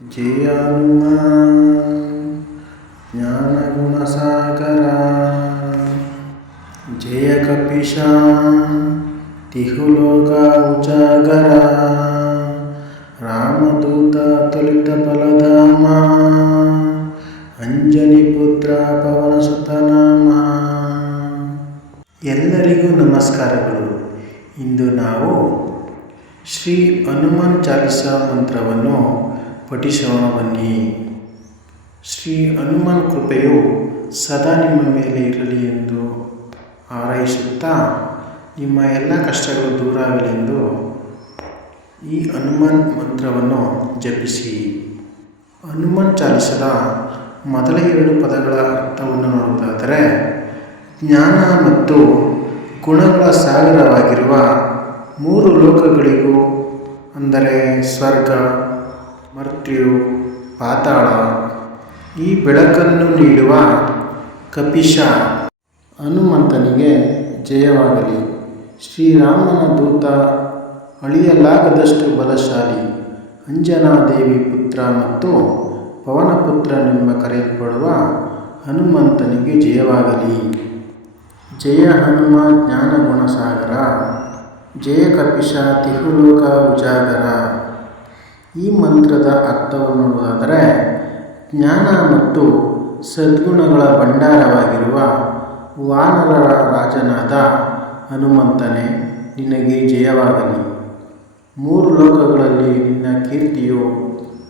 ಜಯ ಹನುಮಾನ್ ಜ್ಞಾನಗುಣಸಾಗರ ಜಯ ಕಪೀಶ ತಿಹುಲೋಕ ಉಜಾಗರ ರಾಮದೂತ ತುಲಿತ ಬಲಧಾಮ ಅಂಜನಿ ಪುತ್ರ ಪವನಸುತ ನಾಮ. ಎಲ್ಲರಿಗೂ ನಮಸ್ಕಾರಗಳು. ಇಂದು ನಾವು ಶ್ರೀ ಹನುಮಾನ್ ಚಾಲಿಸಾ ಮಂತ್ರವನ್ನು ಪಠಿಸೋಣ ಬನ್ನಿ. ಶ್ರೀ ಹನುಮಾನ್ ಕೃಪೆಯು ಸದಾ ನಿಮ್ಮ ಮೇಲೆ ಇರಲಿ ಎಂದು ಹಾರೈಸುತ್ತಾ ನಿಮ್ಮ ಎಲ್ಲ ಕಷ್ಟಗಳು ದೂರವಾಗಲೆಂದು ಈ ಹನುಮಾನ್ ಮಂತ್ರವನ್ನು ಜಪಿಸಿ. ಹನುಮಾನ್ ಚಾಲಿಸದ ಮೊದಲ 2 ಪದಗಳ ಅರ್ಥವನ್ನು ನೋಡುವುದಾದರೆ, ಜ್ಞಾನ ಮತ್ತು ಗುಣಗಳ ಸಾಗರವಾಗಿರುವ 3 ಲೋಕಗಳಿಗೂ, ಅಂದರೆ ಸ್ವರ್ಗ, ಮರ್ತ್ಯು, ಪಾತಾಳ, ಈ ಬೆಳಕನ್ನು ನೀಡುವ ಕಪೀಶ ಹನುಮಂತನಿಗೆ ಜಯವಾಗಲಿ. ಶ್ರೀರಾಮನ ದೂತ, ಅಳಿಯಲಾಗದಷ್ಟು ಬಲಶಾಲಿ, ಅಂಜನಾದೇವಿ ಪುತ್ರ ಮತ್ತು ಪವನಪುತ್ರನೆಂಬ ಕರೆಯಲ್ಪಡುವ ಹನುಮಂತನಿಗೆ ಜಯವಾಗಲಿ. ಜಯ ಹನುಮ ಜ್ಞಾನಗುಣಸಾಗರ ಜಯ ಕಪೀಶ ತಿಹುಲೋಕ ಉಜಾಗರ. ಈ ಮಂತ್ರದ ಅರ್ಥವನ್ನು ನೋಡುವುದಾದರೆ, ಜ್ಞಾನ ಮತ್ತು ಸದ್ಗುಣಗಳ ಭಂಡಾರವಾಗಿರುವ ವಾನರರ ರಾಜನಾದ ಹನುಮಂತನೇ, ನಿನಗೆ ಜಯವಾಗಲಿ. 3 ಲೋಕಗಳಲ್ಲಿ ನಿನ್ನ ಕೀರ್ತಿಯು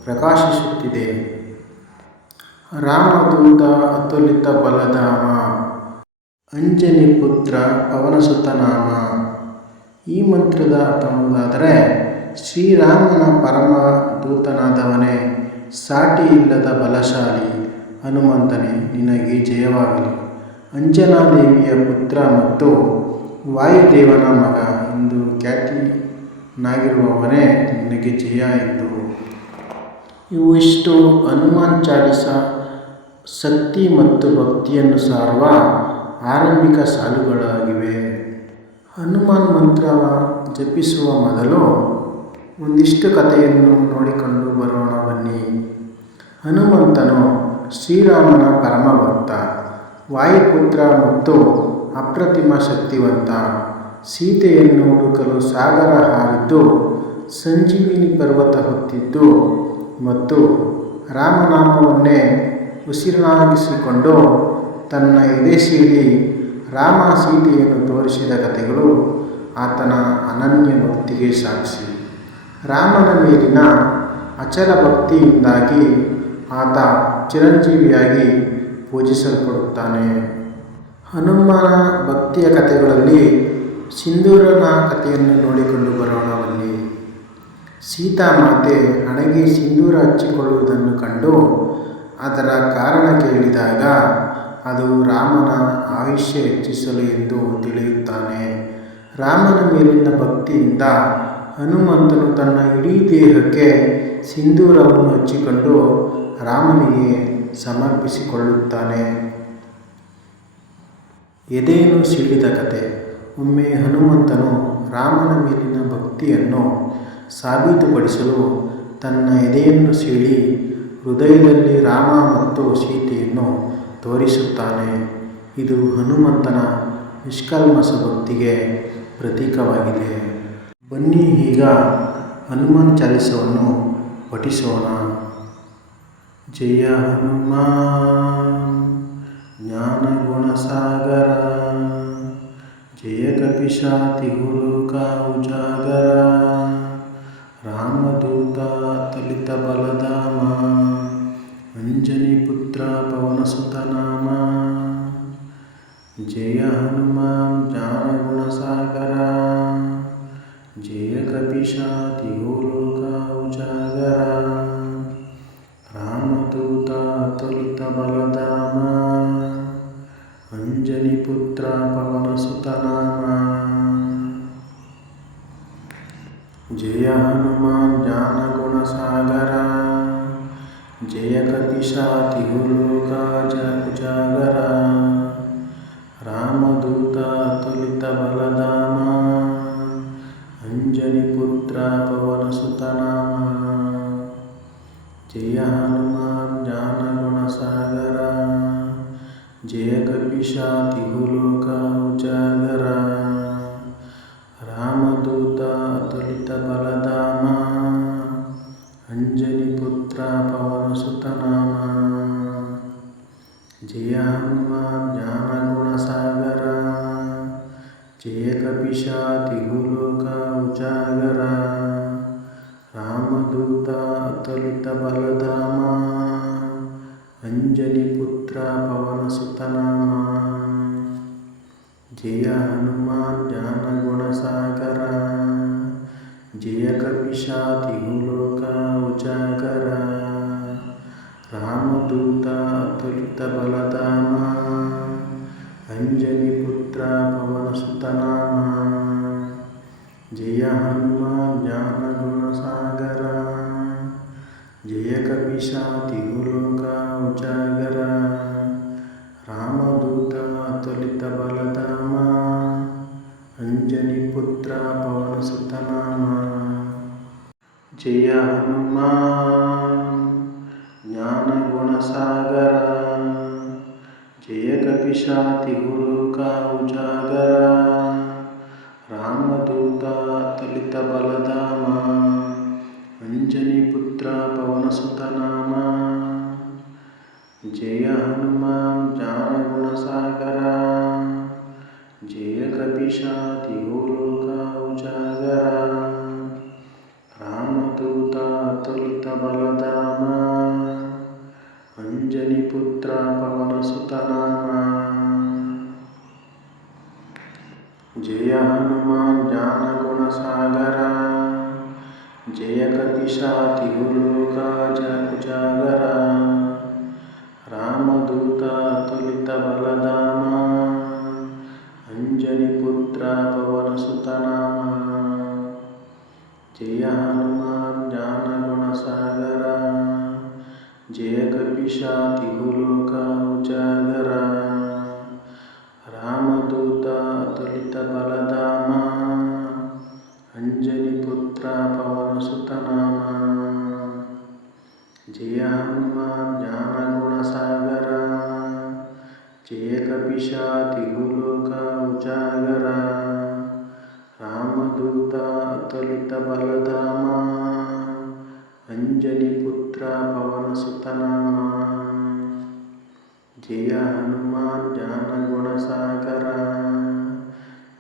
ಪ್ರಕಾಶಿಸುತ್ತಿದೆ. ರಾಮದೂತ ಅತುಲಿತ ಬಲಧಾಮ ಅಂಜನಿ ಪುತ್ರ ಪವನಸುತ ನಾಮ. ಈ ಮಂತ್ರದ ಅರ್ಥ ನೋಡುವುದಾದರೆ, ಶ್ರೀರಾಮನ ಪರಮ ದೂತನಾದವನೇ, ಸಾಟಿ ಇಲ್ಲದ ಬಲಶಾಲಿ ಹನುಮಂತನೇ, ನಿನಗೆ ಜಯವಾಗಲಿ. ಅಂಜನಾದೇವಿಯ ಪುತ್ರ ಮತ್ತು ವಾಯುದೇವನ ಮಗ ಎಂದು ಖ್ಯಾತನಾಗಿರುವವನೇ, ನಿನಗೆ ಜಯ ಎಂದು. ಇವಿಷ್ಟು ಹನುಮಾನ್ ಚಾಲಿಸಾ ಶಕ್ತಿ ಮತ್ತು ಭಕ್ತಿಯನ್ನು ಸಾರುವ ಆರಂಭಿಕ ಸಾಲುಗಳಾಗಿವೆ. ಹನುಮಾನ್ ಮಂತ್ರವ ಜಪಿಸುವ ಮೊದಲು ಒಂದಿಷ್ಟು ಕಥೆಯನ್ನು ನೋಡಿಕೊಂಡು ಬರೋಣ ಬನ್ನಿ. ಹನುಮಂತನು ಶ್ರೀರಾಮನ ಪರಮ ಭಕ್ತ, ವಾಯುಪುತ್ರ ಮತ್ತು ಅಪ್ರತಿಮ ಶಕ್ತಿವಂತ. ಸೀತೆಯನ್ನು ಹುಡುಕಲು ಸಾಗರ ಹಾರಿದ್ದು, ಸಂಜೀವಿನಿ ಪರ್ವತ ಹೊತ್ತಿದ್ದು ಮತ್ತು ರಾಮನಾಮವನ್ನೇ ಉಸಿರಾಗಿಸಿಕೊಂಡು ತನ್ನ ಎದೆ ಸೀಳಿ ರಾಮ ಸೀತೆಯನ್ನು ತೋರಿಸಿದ ಕಥೆಗಳು ಆತನ ಅನನ್ಯ ಭಕ್ತಿಗೆ ಸಾಕ್ಷಿ. ರಾಮನ ಮೇಲಿನ ಅಚಲ ಭಕ್ತಿಯಿಂದಾಗಿ ಆತ ಚಿರಂಜೀವಿಯಾಗಿ ಪೂಜಿಸಲ್ಪಡುತ್ತಾನೆ. ಹನುಮನ ಭಕ್ತಿಯ ಕಥೆಗಳಲ್ಲಿ ಸಿಂಧೂರನ ಕಥೆಯನ್ನು ನೋಡಿಕೊಂಡು ಬರೋಣ ಬನ್ನಿ. ಸೀತಾಮಾತೆ ಹಣೆಗೆ ಸಿಂಧೂರ ಹಚ್ಚಿಕೊಳ್ಳುವುದನ್ನು ಕಂಡು ಅದರ ಕಾರಣ ಕೇಳಿದಾಗ, ಅದು ರಾಮನ ಆಯುಷ್ಯ ಹೆಚ್ಚಿಸಲು ಎಂದು ತಿಳಿಯುತ್ತಾನೆ. ರಾಮನ ಮೇಲಿನ ಭಕ್ತಿಯಿಂದ ಹನುಮಂತನು ತನ್ನ ಇಡೀ ದೇಹಕ್ಕೆ ಸಿಂಧೂರವನ್ನು ಹಚ್ಚಿಕೊಂಡು ರಾಮನಿಗೆ ಸಮರ್ಪಿಸಿಕೊಳ್ಳುತ್ತಾನೆ. ಎದೆಯನ್ನು ಸೀಳಿದ ಕಥೆ. ಒಮ್ಮೆ ಹನುಮಂತನು ರಾಮನ ಮೇಲಿನ ಭಕ್ತಿಯನ್ನು ಸಾಬೀತುಪಡಿಸಲು ತನ್ನ ಎದೆಯನ್ನು ಸೀಳಿ ಹೃದಯದಲ್ಲಿ ರಾಮ ಮತ್ತು ಸೀತೆಯನ್ನು ತೋರಿಸುತ್ತಾನೆ. ಇದು ಹನುಮಂತನ ನಿಷ್ಕಲ್ಮಶ ಭಕ್ತಿಗೆ ಪ್ರತೀಕವಾಗಿದೆ. ಬನ್ನಿ ಈಗ ಹನುಮಾನ್ ಚಾಲಿಸವನ್ನು ಪಠಿಸೋಣ. ಜಯ ಹನುಮಾನ್ ಜ್ಞಾನಗುಣಸಾಗರ ಜಯ ಕಪೀಶ ತಿಹುಲೋಕ ಉಜಾಗರ ರಾಮದೂತ ಅತುಲಿತ ಬಲಧಾಮ ಅಂಜನಿ ಪುತ್ರ ಪವನಸುತ ನಾಮ. ಜಯ ಹನುಮಾನ್ ಜ್ಞಾನಗುಣಸಾಗರ ಜಯ ಕಪೀಶ ತಿಹುಲೋಕ ಉಜಾಗರ ರಾಮದೂತ ಅತುಲಿತ ಬಲಧಾಮ ಅಂಜನಿ ಪುತ್ರ ಪವನಸುತ ನಾಮ. ಜಯ ಹನುಮಾನ್ ಜ್ಞಾನಗುಣಸಾಗರ ಜಯ ಕಪೀಶ ತಿಹುಲೋಕ ಉಜಾಗರ ರಾಮದೂತ ಅತುಲಿತ ಬಲಧಾಮ ಅಂಜನಿ ಪುತ್ರ ಪವನಸುತ ನಾಮ. ಜಯ ಹನುಮಾನ್ ಜ್ಞಾನ ಗುಣ ಸಾಗರ ಜಯ ಕಪಿಶಾತಿ ಲೋಕ ಉಜಾಗರ ರಾಮದೂತ ಅತುಲಿತ ಬಲಧಾಮ ಅಂಜನಿ ಪುತ್ರ ಪವನ ಸುತ ನಾಮ ಜಯ ಹನುಮಾನ್ ಜ್ಞಾನ ಗುಣ ಸಾಗರ ಜಯ ಕಪಿಶಾತಿ ಲೋಕ ಉಜಾಗರ ರಾಮದೂತ ಅತುಲಿತ ಬಲಧಾಮ ಅಂಜನಿ ಪುತ್ರ ಪವನ ಸುತ ನಾಮ ಜಯ ಹನುಮಾನ್ ಜ್ಞಾನ ಗುಣ ಸಾಗರ ಜಯ ಕಪಿಶಾತಿ ಲೋಕ ಉಜಾಗರ ರಾಮದೂತ ಅತುಲಿತ ಬಲಧಾಮ ಅಂಜನಿ ಪುತ್ರ ಪವನ ಸುತ ನಾಮ ಜಯ ಹನುಮಾನ್ ಜ್ಞಾನ ಗುಣ ಸಾಗರ ಜಯ ಕಪಿಶಾತಿ ಲೋಕ ಉಜಾಗರ ರಾಮದೂತ ಅತುಲಿತ ಬಲಧಾಮ ಅಂಜನಿ ಪುತ್ರ ಪವನ ಸುತ ನಾಮ ಜಯ ಹನುಮಾನ್ ಜ್ಞಾನ ಗುಣ ಸಾಗರ ಜಯ ಕಪಿಶಾತಿ ಲೋಕ ಉಜಾಗರ ರಾಮದೂತ ಅತುಲಿತ ಬಲಧಾಮ ಅಂಜನಿ ಪುತ್ರ ಪವನ ಸುತ ನಾಮ ಜಯ ಹನುಮಾನ್ ಜ್ಞಾನ ಗುಣ ಸಾಗರ ಜಯ ಕಪಿಶಾತಿ ಲೋಕ ಉಜಾಗರ ರಾಮದೂತ ಅತುಲಿತ ಬಲಧಾಮ ಅಂಜನಿ ಪುತ್ರ ಪವನ ಸುತ ನಾಮ ಜಯ ಹನುಮಾನ್ ಜ್ಞಾನ ಗುಣ ಸಾಗರ ಜಯ ಕಪಿಶಾತಿ ಲೋಕ ಉಜಾಗರ ರಾಮದೂತ ಅತುಲಿತ ಬಲಧಾಮ ಅಂಜನಿ ಪುತ್ರ ಪವನ ಸುತ ನಾಮ ಜಯ ಹನುಮಾನ್ ಜ್ಞಾನ ಗುಣ ಸಾಗರ ಜಯ ಕಪಿಶಾತಿ ಲೋಕ ಉಜಾಗರ ರಾಮದೂತ ಅತುಲಿತ ಬಲಧಾಮ ಅಂಜನಿ ಪುತ್ರ ಪವನ ಸುತ ನಾಮ ಜಯ ಹನುಮಾನ್ ಜ್ಞಾನ ಗುಣ ಸಾಗರ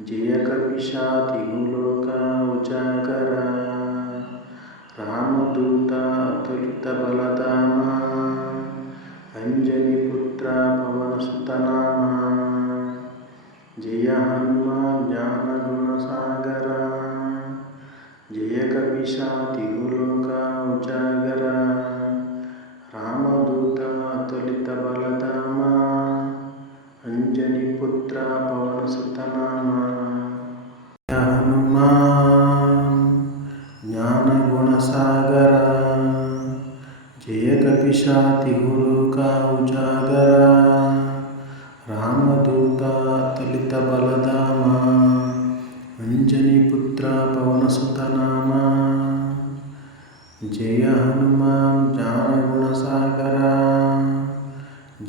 ಜಯ ಕಪಿಶಾತಿ ಲೋಕ ಉಜಾಗರ ರಾಮದೂತ ಅತುಲಿತ ಬಲಧಾಮ ಅಂಜನಿ ಪುತ್ರ ಪವನ ಸುತ ನಾಮ ಜಯ ಹನುಮಾನ್ ಜ್ಞಾನ ಗುಣ ಸಾಗರ ಜಯ ಕಪಿಶಾತಿ ಲೋಕ ಉಜಾಗರ ರಾಮದೂತ ಅತುಲಿತ ಬಲಧಾಮ ಅಂಜನಿ ಪುತ್ರ ಪವನ ಸುತ ನಾಮ ಜಯ ಹನುಮಾನ್ ಜ್ಞಾನ ಗುಣ ಸಾಗರ ಜಯ ಕಪಿಶಾತಿ ಲೋಕ ಉಜಾಗರ ರಾಮದೂತ ಅತುಲಿತ ಬಲಧಾಮ ಅಂಜನಿ ಪುತ್ರ ಪವನ ಸುತ ನಾಮ ಹನುಮಾನ್ ಜ್ಞಾನ ಗುಣ ಸಾಗರ ಜಯ ಕಪಿಶಾತಿ ಲೋಕ ಉಜಾಗರ ರಾಮದೂತ ಅತುಲಿತ ಬಲಧಾಮ ಅಂಜನಿ ಪುತ್ರ ಪವನ ಸುತ ನಾಮ ಜಯ ಹನುಮಾನ್ ಜ್ಞಾನ ಗುಣ ಸಾಗರ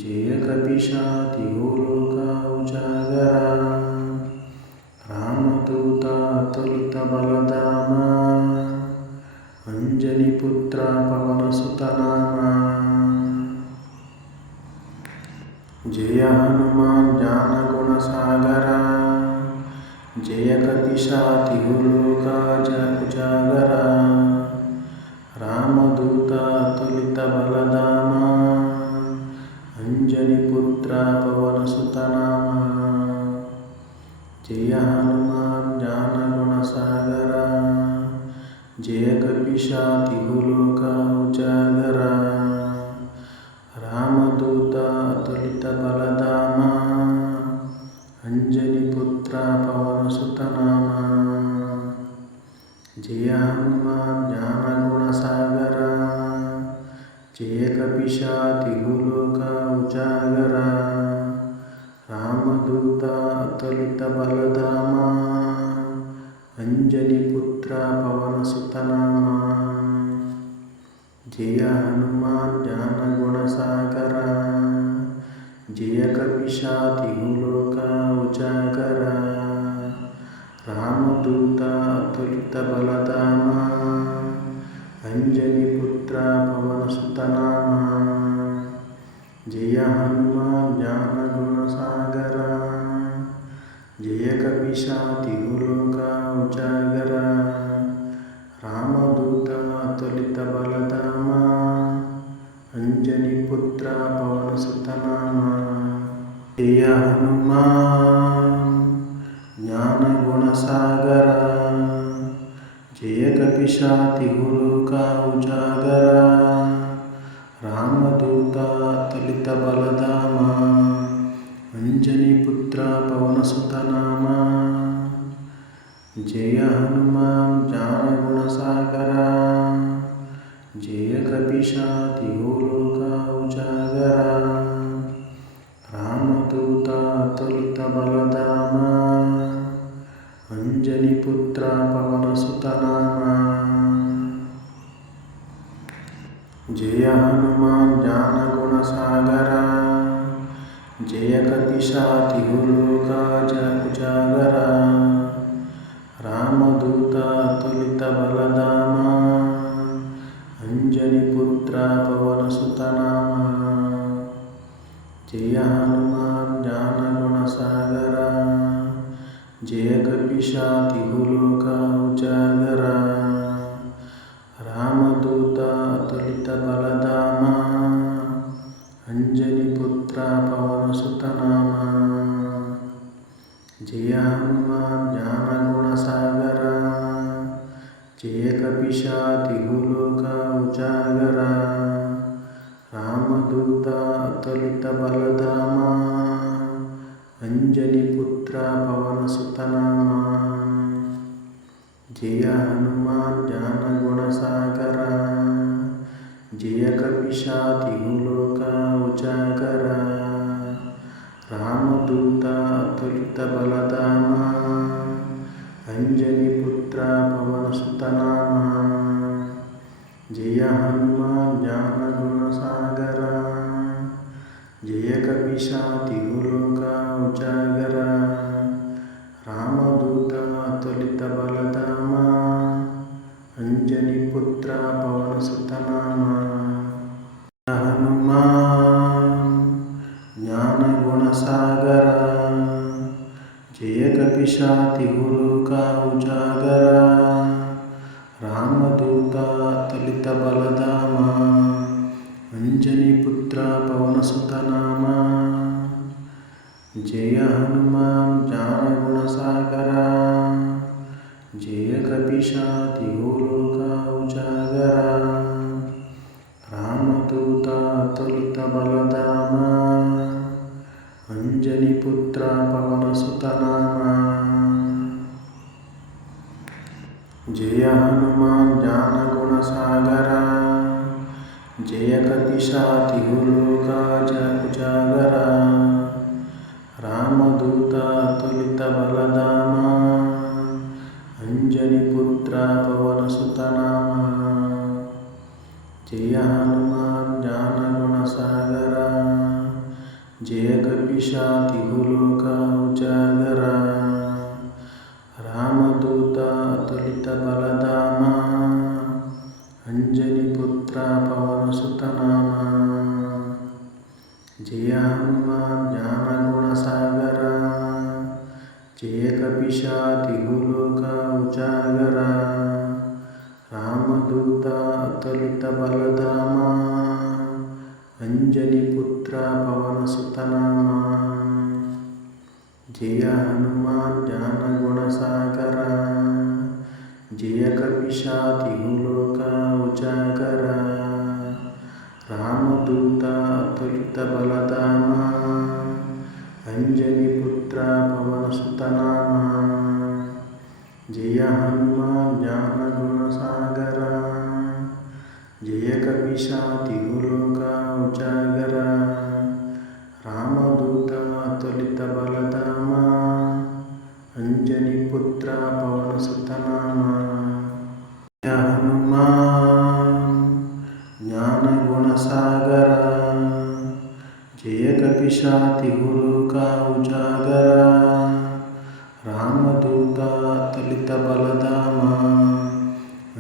ಜಯ ಕಪಿಶಾತಿ ಲೋಕ ಉಜಾಗರ ರಾಮದೂತ ಅತುಲಿತ ಬಲಧಾಮ ಅಂಜನಿ ಪುತ್ರ ಪವನ ಸುತ ನಾಮ ಜಯ ಹನುಮಾನ್ ಜ್ಞಾನ ಗುಣ ಸಾಗರ ಜಯ ಕಪಿಶಾತಿ ಲೋಕ ಉಜಾಗರ ರಾಮದೂತ ಅತುಲಿತ ಬಲಧಾಮ ಅಂಜನಿ ಪುತ್ರ ಪವನ ಸುತ ನಾಮ ಜಯ ಹನುಮಾನ್ ಜ್ಞಾನ ಗುಣ ಸಾಗರ ಜಯ ಕಪಿಶಾತಿ ಲೋಕ ಉಜಾಗರ ರಾಮದೂತ ಅತುಲಿತ ಬಲಧಾಮ ಅಂಜನಿ ಪುತ್ರ ಪವನ ಸುತ ನಾಮ ಜಯ ಹನುಮಾನ್ ಜ್ಞಾನ ಗುಣ ಸಾಗರ ಜಯ ಕಪಿಶಾತಿ ಲೋಕ ಉಜಾಗರ ರಾಮದೂತ ಅತುಲಿತ ಬಲಧಾಮ ಅಂಜನಿ ಪುತ್ರ ಪವನ ಸುತ ನಾಮ ಜಯ ಹನುಮಾನ್ ಜ್ಞಾನ ಗುಣ ಸಾಗರ ಜಯ ಕಪಿಶಾತಿ ಲೋಕ ಉಜಾಗರ ರಾಮದೂತ ಅತುಲಿತ ಬಲಧಾಮ ಅಂಜನಿ ಪುತ್ರ ಪವನ ಸುತ ನಾಮ ಜಯ ಹನುಮಾನ್ ಜ್ಞಾನ ಗುಣ ಸಾಗರ ಜಯ ಕಪಿಶಾತಿ ಲೋಕ ಉಜಾಗರ ರಾಮದೂತ ಅತುಲಿತ ಬಲಧಾಮ ಅಂಜನಿ ಪುತ್ರ ಪವನ ಸುತ ನಾಮ ಜಯ ಹನುಮಾನ್ ಜ್ಞಾನ ಗುಣ ಸಾಗರ ಜಯ ಕಪಿಶಾತಿ ಲೋಕ ಉಜಾಗರ ರಾಮದೂತ ಅತುಲಿತ ಬಲಧಾಮ ಅಂಜನಿ ಪುತ್ರ ಪವನ ಸುತ ನಾಮ ಜಯ ಹನುಮಾನ್ ಜ್ಞಾನ ಗುಣ ಸಾಗರ ಜಯ ಕಪಿಶಾತಿ ಲೋಕ ಉಜಾಗರ ರಾಮದೂತ ಅತುಲಿತ ಬಲಧಾಮ ಅಂಜನಿ ಪುತ್ರ ಪವನ ಸುತ ನಾಮ ಜಯ ಹನುಮಾನ್ ಜ್ಞಾನ ಗುಣ ಸಾಗರ ಜಯ ಕಪಿಶಾತಿ ಲೋಕ ಉಜಾಗರ ರಾಮದೂತ ಅತುಲಿತ ಬಲಧಾಮ ಅಂಜನಿ ಪುತ್ರ ಪವನ ಸುತ ನಾಮ ಜಯ ಹನುಮಾನ್ ಜ್ಞಾನ ಗುಣ ಸಾಗರ ಜಯ ಕಪಿಶಾತಿ ಲೋಕ ಉಜಾಗರ ರಾಮದೂತ ಅತುಲಿತ ಬಲಧಾಮ ಅಂಜನಿ ಪುತ್ರ ಪವನ ಸುತ ನಾಮ ಜಯ ಹನುಮಾನ್ ಜ್ಞಾನ ಗುಣ ಸಾಗರ ಜಯ ಕಪಿಶಾತಿ ಲೋಕ ಉಜಾಗರ ರಾಮದೂತ ಅತುಲಿತ ಬಲಧಾಮ ಅಂಜನಿ ಪುತ್ರ ಪವನ ಸುತ ನಾಮ ಜಯ ಹನುಮಾನ್ ಜ್ಞಾನ ಗುಣ ಸಾಗರ ಜಯ ಕಪಿಶಾತಿ ಲೋಕ ಉಜಾಗರ ರಾಮದೂತ ಅತುಲಿತ ಬಲಧಾಮ ಅಂಜನಿ ಪುತ್ರ ಪವನ ಸುತ ನಾಮ ಜಯ ಹನುಮಾನ್ ಜ್ಞಾನ ಗುಣ ಸಾಗರ ಜಯ ಕಪಿಶಾತಿ ಲೋಕ ಉಜಾಗರ ರಾಮದೂತ ಅತುಲಿತ ಬಲಧಾಮ ಅಂಜನಿ ಪುತ್ರ ಪವನ ಸುತ ನಾಮ ಹನುಮಾನ್ ಜ್ಞಾನ ಗುಣ ಸಾಗರ ಜಯ ಕಪಿಶಾತಿ ಲೋಕ ಉಜಾಗರ ರಾಮದೂತ ಅತುಲಿತ ಬಲಧಾಮ ಅಂಜನಿ ಪುತ್ರ ಪವನ ಸುತ ನಾಮ ಜಯ ಹನುಮಾನ್ ಜ್ಞಾನ ಗುಣ ಸಾಗರ ಜಯ ಕಪಿಶಾತಿ ಲೋಕ ಉಜಾಗರ ರಾಮದೂತ ಅತುಲಿತ ಬಲಧಾಮ ಅಂಜನಿ ಪುತ್ರ ಪವನ ಸುತ ನಾಮ ಜಯ ಹನುಮಾನ್ ಜ್ಞಾನ ಗುಣ ಸಾಗರ ಜಯ ಕಪಿಶಾತಿ ಲೋಕ ಉಜಾಗರ ರಾಮದೂತ ಅತುಲಿತ ಬಲಧಾಮ ಅಂಜನಿ ಪುತ್ರ ಪವನ ಸುತ ನಾಮ ಜಯ ಹನುಮಾನ್ ಜ್ಞಾನ ಗುಣ ಸಾಗರ ಜಯ ಕಪಿಶಾತಿ ಲೋಕ ಉಜಾಗರ ರಾಮದೂತ ಅತುಲಿತ ಬಲಧಾಮ ಅಂಜನಿ ಪುತ್ರ ಪವನ ಸುತ ನಾಮ ಜಯ ಹನುಮಾನ್ ಜ್ಞಾನ ಗುಣ ಸಾಗರ ಜಯ ಕಪಿಶಾತಿ ಲೋಕ ಉಜಾಗರ ರಾಮದೂತ ಅತುಲಿತ ಬಲಧಾಮ ಅಂಜನಿ ಪುತ್ರ ಪವನ ಸುತ ನಾಮ ಜಯ ಹನುಮಾನ್ ಜ್ಞಾನ ಗುಣ ಸಾಗರ ಜಯ ಕಪಿಶಾತಿ ಲೋಕ ಉಜಾಗರ ರಾಮದೂತ ಅತುಲಿತ ಬಲಧಾಮ ಅಂಜನಿ ಪುತ್ರ ಪವನ ಸುತ ನಾಮ ಜಯ ಹನುಮಾನ್ ಜ್ಞಾನ ಗುಣ ಸಾಗರ ಜಯ ಕಪಿಶಾತಿ ಲೋಕ ಉಜಾಗರ ರಾಮದೂತ ಅತುಲಿತ ಬಲಧಾಮ ಅಂಜನಿ ಪುತ್ರ ಪವನ ಸುತ ನಾಮ ಹನುಮಾನ್ ಗುಣಸಾಗರ ಜಯ ಕಪಿಶಾತಿಗುಲೋಕ ಉಜಾಗರ ರಾಮದೂತ ಅತುಲಿತ ಬಲಧಾಮ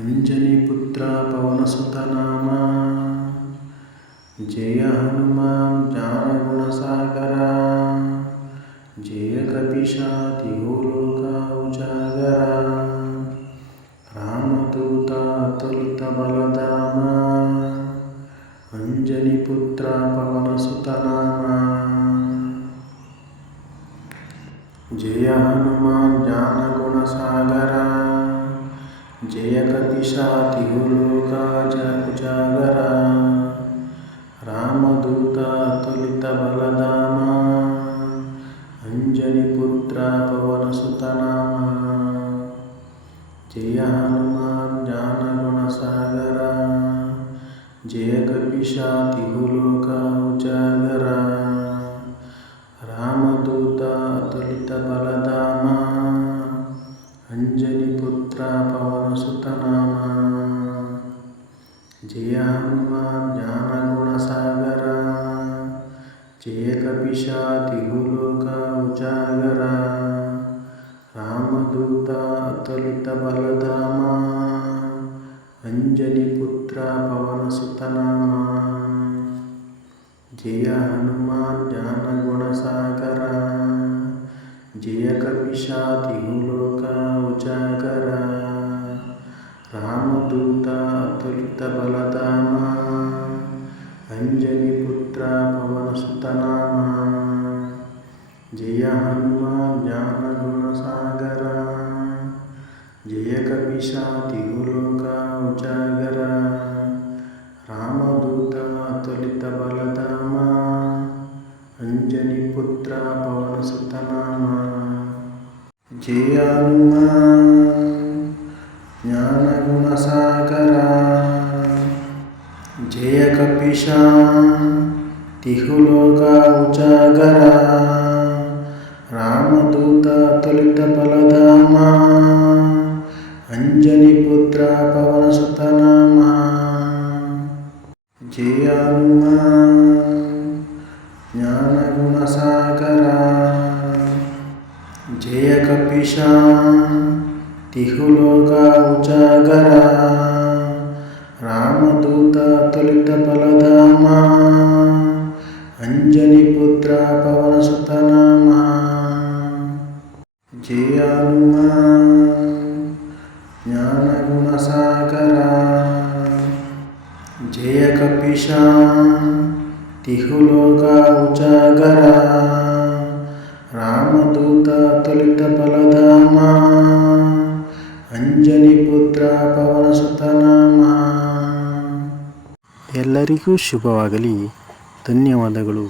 ಅಂಜನಿ ಪುತ್ರ ಪವನಸುತ ನಾಮ ಜಯ ಹನುಮಾನ್ ಜ್ಞಾನ ಗುಣಸಾಗರ ಜಯ ಕಪಿಶಾತಿಗುಲೋಕ ಉಜಾಗರ ರಾಮದೂತ ಅತುಲಿತ ಬಲಧಾಮ ಅಂಜನಿ ಪುತ್ರ ಪವನಸುತ ನಾಮ ಜಯ ಹನುಮಾನ್ ಜ್ಞಾನ ಗುಣಸಾಗರ ಜಯ ಕಪಿಶಾತಿಗುಲೋಕ ಉಜಾಗರ ರಾಮದೂತ ಅತುಲಿತ ಬಲಧಾಮ ಅಂಜನಿ ಪುತ್ರ ಪವನಸುತ ನಾಮ ಜಯ ಹನುಮಾನ್ ಜ್ಞಾನ ಗುಣಸಾಗರ ಜಯ ಕಪಿಶಾತಿಗುಲೋಕ ಉಜಾಗರ ರಾಮದೂತ ಅತುಲಿತ ಬಲಧಾಮ ಅಂಜನಿ ಪುತ್ರ ಪವನಸುತ ನಾಮ ಜಯ ಹನುಮಾನ್ ಜ್ಞಾನ ಗುಣಸಾಗರ ಜಯ ಕಪಿಶಾತಿಗುಲೋಕ ಉಜಾಗರ ರಾಮದೂತ ಅತುಲಿತ ಬಲಧಾಮ ಅಂಜನಿ ಪುತ್ರ ಪವನಸುತ ನಾಮ ಜಯ ಹನುಮಾನ್ ಜ್ಞಾನ ಗುಣಸಾಗರ ಜಯ ಕಪಿಶಾತಿಗುಲೋಕ ಉಜಾಗರ ರಾಮದೂತ ಅತುಲಿತ ಬಲಧಾಮ ಅಂಜನಿ ಪುತ್ರ ಪವನಸುತ ನಾಮ ಜಯ ಹನುಮಾನ್ ಜ್ಞಾನ ಗುಣಸಾಗರ ಜಯ ಕಪಿಶಾತಿಗುಲೋಕ ಉಜಾಗರ ರಾಮದೂತ ಅತುಲಿತ ಬಲಧಾಮ ಅಂಜನಿ ಪುತ್ರ ಪವನಸುತ ನಾಮ ಜಯ ಹನುಮಾನ್ ಜ್ಞಾನ ಗುಣಸಾಗರ ಜಯ ಕಪಿಶಾತಿಗುಲೋಕ ಉಜಾಗರ ರಾಮದೂತ ಅತುಲಿತ ಬಲಧಾಮ ಅಂಜನಿ ಪುತ್ರ ಪವನಸುತ ನಾಮ ಜಯ ಹನುಮಾನ್ ಜ್ಞಾನ ಗುಣಸಾಗರ ಜಯ ಕಪಿಶಾತಿಗುಲೋಕ ಉಜಾಗರ ರಾಮದೂತ ಅತುಲಿತ ಬಲಧಾಮ ಅಂಜನಿ ಪುತ್ರ ಪವನಸುತ ನಾಮ ಜಯ ಹನುಮಾನ್ ಜ್ಞಾನ ಗುಣಸಾಗರ ಜಯ ಕಪಿಶಾತಿಗುಲೋಕ ಉಜಾಗರ ರಾಮದೂತ ಅತುಲಿತ ಬಲಧಾಮ ಅಂಜನಿ ಪುತ್ರ ಪವನಸುತ ನಾಮ. ಎಲ್ಲರಿಗೂ ಶುಭವಾಗಲಿ. ಧನ್ಯವಾದಗಳು.